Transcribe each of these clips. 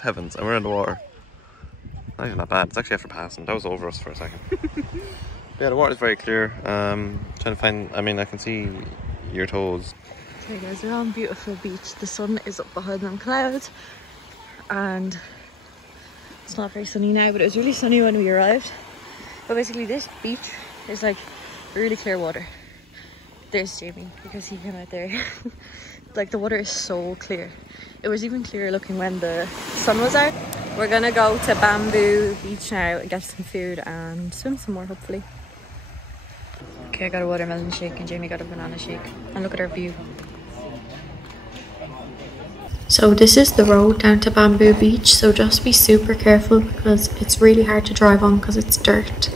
heavens, and we're in the water. Not even that bad. It's actually after passing. That was over us for a second. Yeah, the water is very clear. Trying to find, I mean, I can see your toes. Okay guys, we're on a beautiful beach. The sun is up behind them clouds and it's not very sunny now, but it was really sunny when we arrived. But basically this beach is like really clear water. There's Jamie because he came out there. Like the water is so clear. It was even clearer looking when the sun was out. We're gonna go to Bamboo Beach now and get some food and swim some more hopefully. Okay, I got a watermelon shake and Jamie got a banana shake. And look at our view. So this is the road down to Bamboo Beach, so just be super careful because it's really hard to drive on because it's dirt.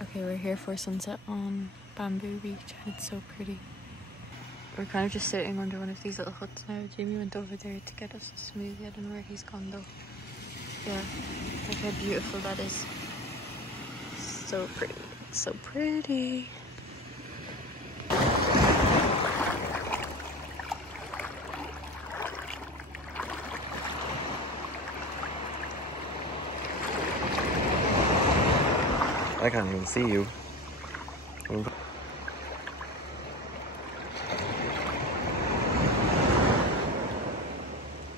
Okay, we're here for sunset on Bamboo Beach and it's so pretty. We're kind of just sitting under one of these little huts now. Jamie went over there to get us a smoothie. I don't know where he's gone though. Yeah, look how beautiful that is. So pretty, so pretty. I can't even see you.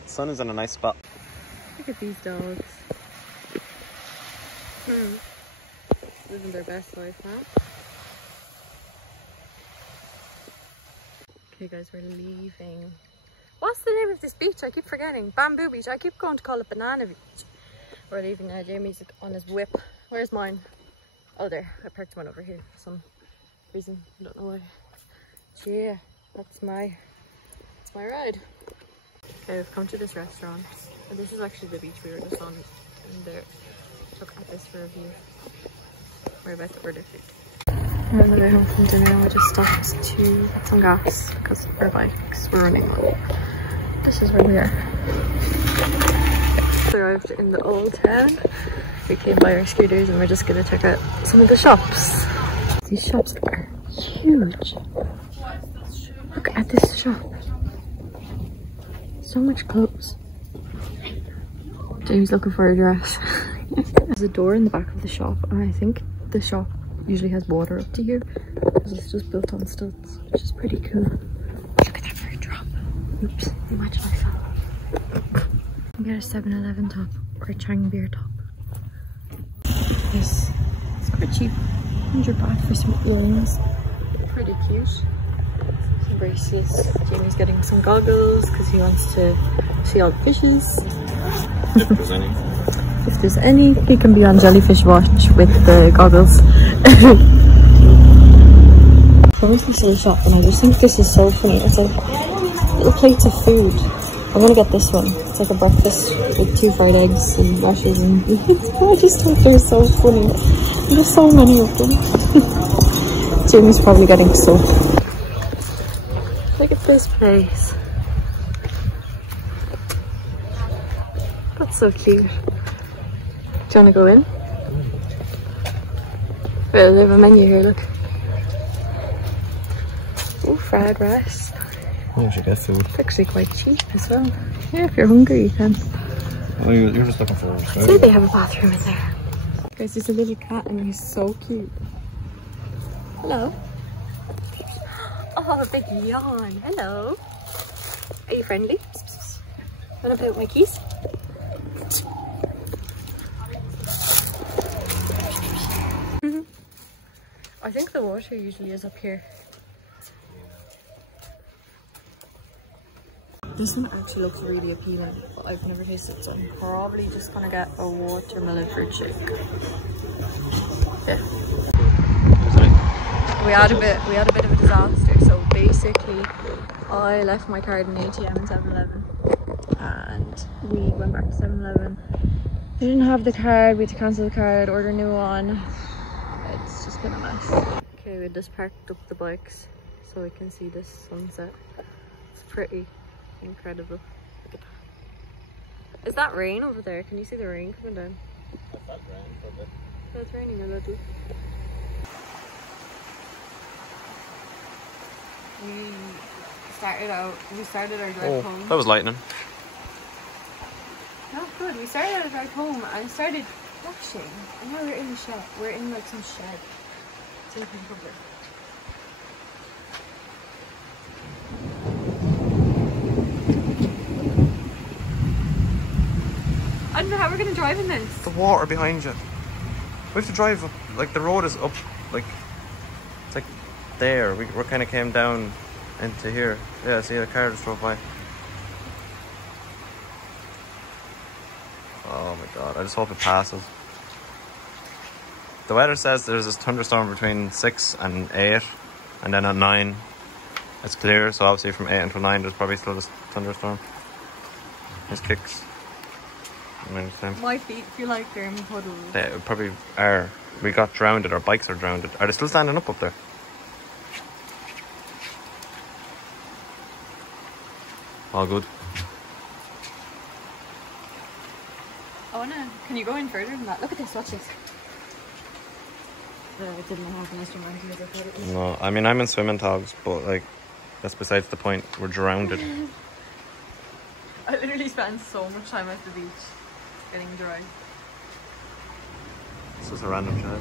Sun is in a nice spot. Look at these dogs. Living their best life, huh? Okay guys, we're leaving. What's the name of this beach? I keep forgetting. Bamboo Beach. I keep going to call it Banana Beach. We're leaving now. Jamie's on his whip. Where's mine? Oh, there. I parked one over here for some reason. I don't know why. Yeah, that's my ride. Okay, we've come to this restaurant. And this is actually the beach we were just on. And there. Look at this for a view. We're about to order food. We're on the way home from dinner. We just stopped to get some gas because our bikes were running low. This is where we are. We arrived in the old town. We came by our scooters and we're just going to check out some of the shops. These shops are huge. Look at this shop. So much clothes. James looking for a dress. There's a door in the back of the shop and I think the shop usually has water up to here because it's just built on stilts, which is pretty cool. Look at that for a drop. Oops, imagine I fell. We got a 7-Eleven top or a Chang beer top. It's quite cheap. 100 baht for some earrings. Pretty cute. Some bracelets. Jamie's getting some goggles because he wants to see all the fishes. If there's any. If there's any, he can be on jellyfish watch with the goggles. I was this little shop and I just think this is so funny. It's like little plates of food. I'm gonna get this one. It's like a breakfast with 2 fried eggs and mashes and I just think they're so funny. There's so many of them. Jamie's probably getting soap. Look at this place. That's so cute. Do you want to go in? Well, they have a menu here, look. Oh, fried rice. You should get food. It's actually quite cheap as well. Yeah, if you're hungry you can. Oh, you're just looking for a I'd say they have a bathroom in there. Guys, there's a little cat and he's so cute. Hello. Oh, a big yawn. Hello. Are you friendly? Want to play with my keys? I think the water usually is up here. This one actually looks really appealing, but I've never tasted it, so I'm probably just gonna get a watermelon fruit shake. Yeah. We had a bit of a disaster. So basically, I left my card in ATM in 7-Eleven, and we went back to 7-Eleven. They didn't have the card. We had to cancel the card, order a new one. It's just been a mess. Okay, we just parked up the bikes so we can see this sunset. It's pretty incredible. Look at that. Is that rain over there? Can you see the rain coming down? It's raining a little. We started our drive home. That was lightning. Not good. We started our drive home and started washing. And now we're in the shed. We're in like some shed. It's in Vancouver. I don't know how we're gonna drive in this. The water behind you. We have to drive up, like the road is up, like, it's like there. We kind of came down into here. Yeah, see the car just drove by. Oh my god, I just hope it passes. The weather says there's this thunderstorm between 6 and 8, and then at 9 it's clear, so obviously from 8 until 9 there's probably still this thunderstorm. There's kicks. My feet feel like they're in puddles. They probably are. We got drowned, our bikes are drowned. Are they still standing up there? All good. Can you go in further than that? Look at this, watch this. It didn't have an instrument as I thought it was. No, I mean I'm in swimming togs, but like that's besides the point. We're drowned. I literally spent so much time at the beach getting dry. This is a random shed.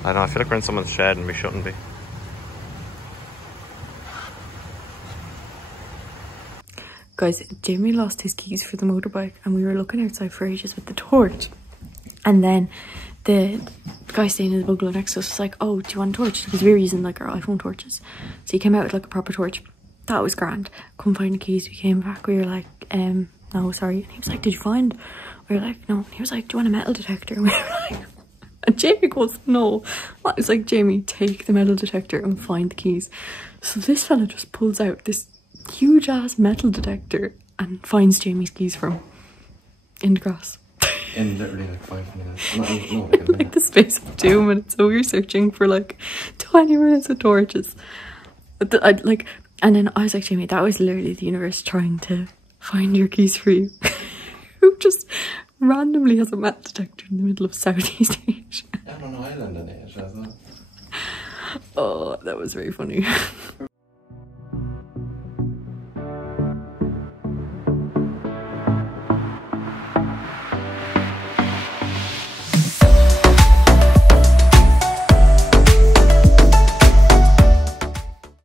I don't know, I feel like we're in someone's shed and we shouldn't be. Guys, Jamie lost his keys for the motorbike and we were looking outside for ages with the torch. And then the guy staying in the bungalow next to us was like, oh, do you want a torch? Because we were using like our iPhone torches. So he came out with like a proper torch. That was grand. Couldn't find the keys. We came back. We were like, no, sorry. And he was like, did you find? We were like, no. And he was like, do you want a metal detector? And we were like, and Jamie goes, no. I was like, Jamie, take the metal detector and find the keys. So this fella just pulls out this huge ass metal detector and finds Jamie's keys from in the grass. In literally like 5 minutes. No, like, like the space of 2 minutes. So we were searching for like 20 minutes of torches. And then I was like, Jamie, that was literally the universe trying to find your keys for you. Who just randomly has a metal detector in the middle of Southeast Asia. Down on an island in Asia as well. Oh, that was very funny.